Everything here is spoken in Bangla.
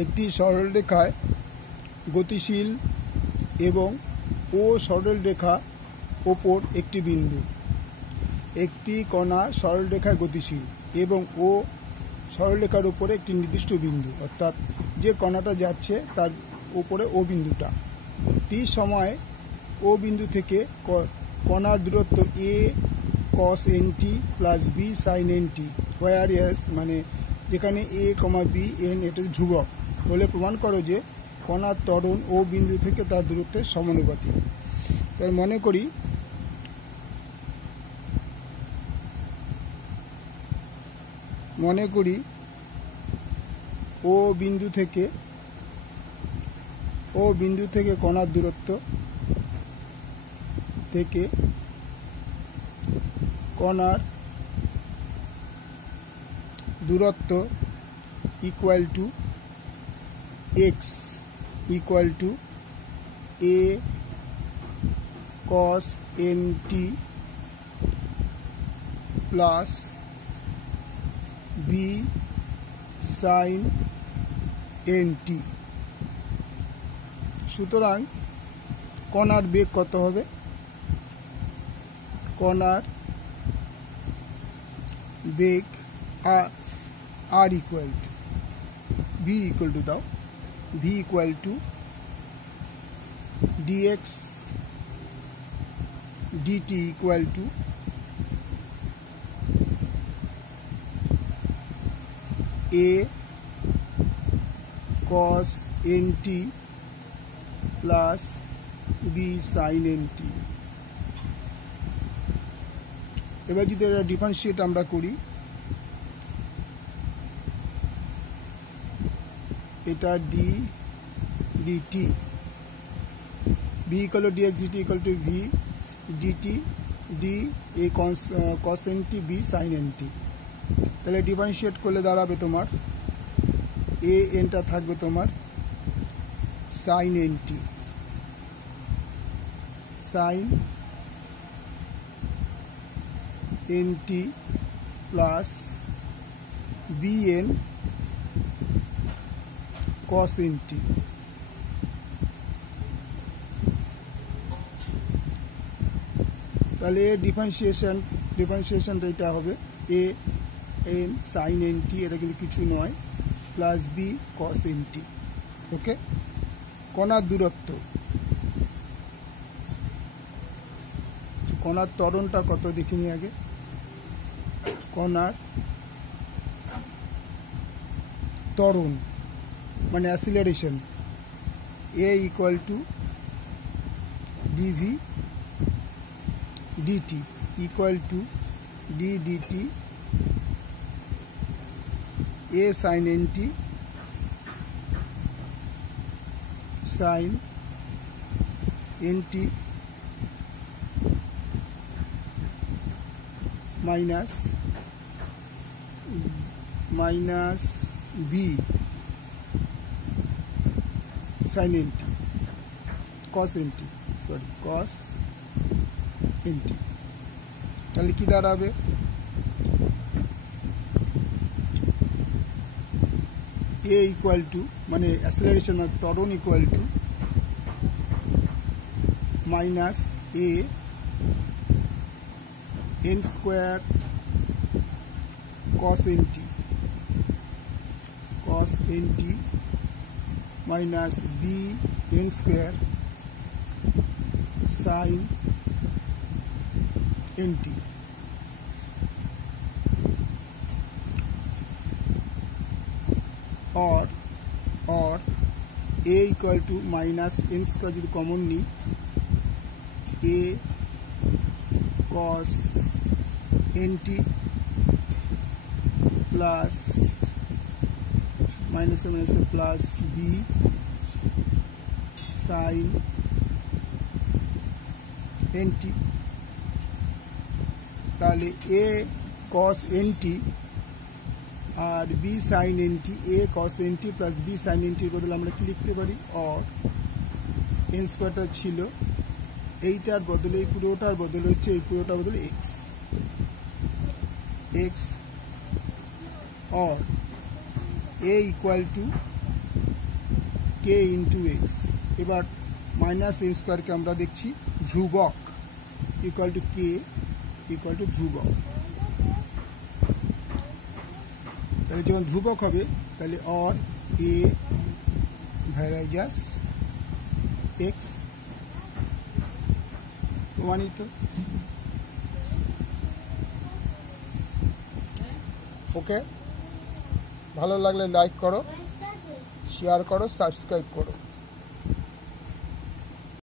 একটি সরলরেখায় গতিশীল এবং ও সরলরেখা ওপর একটি বিন্দু। একটি কণা সরলরেখায় গতিশীল এবং ও সরলরেখার উপরে একটি নির্দিষ্ট বিন্দু, অর্থাৎ যে কণাটা যাচ্ছে তার উপরে ও বিন্দুটা। টি সময় ও বিন্দু থেকে কণার দূরত্ব a cos nt plus b sin nt, where S মানে যেখানে a, b, n এটা ধ্রুবক বলে প্রমাণ করো যে কণার ত্বরণ ও বিন্দু থেকে তার দূরত্বের সমানুপাতিক। তাই মনে করি ও বিন্দু থেকে কণার দূরত্ব থেকে কণার দূরত্ব equal to x equal to a cos nt plus b sin nt। সুতরাং কণার বেগ কত হবে? কণার বেগ r equal to v equal to দাও v equal to dx dt equal to a cos nt plus b sin nt। এবার যদি এটা ডিফারেন্সিয়েট আমরা করি, এটা d dt b equal to dx dt equal to v dt d a cos nt b sin nt। তাহলে ডিফারেন্সিয়েট করলে দাঁড়াবে তোমার a nটা থাকবে তোমার sin nt plus bn cos nt। তাহলে ডিফারেন্সিয়েশনটা এটা হবে a n sin nt, এটা কিন্তু কিছু নয়, প্লাস b cos nt। ওকে, কণার দূরত্ব, কণার ত্বরণটা কত দেখিনি আগে। কণার ত্বরণ মানে অ্যাসিলারেশন a equal to dv dt equal to d dt a sin nt sin nt minus b sin nt cos nt cos nt। তাহলে কি দাঁড়াবে? a ইকুয়াল টু মানে অ্যাসিলারেশন আর ত্বরণ equal to minus a n square cos nt minus b n square sin nt। और a equal to minus n square जो कॉमन नहीं a cos nt plus minus plus b sin nt। তাহলে a cos nt আর b sin nt, a cos nt plus b sin nt এর বদলে আমরা কি লিখতে পারি? और n স্কয়ারটা ছিল এইটার বদলে এই পুরোটার বদলে হচ্ছে এই পুরোটার বদলে x और a equal to k into x. এবার মাইনাস এ স্কোয়ারকে আমরা দেখছি ধ্রুবক, equal to k equal to ধ্রুবক। তাহলে যখন ধ্রুবক হবে তাহলে অর এ ভ্যারাইজাস এক্স প্রমাণিত। ওকে, ভালো লাগলে লাইক করো, শেয়ার করো, সাবস্ক্রাইব করো।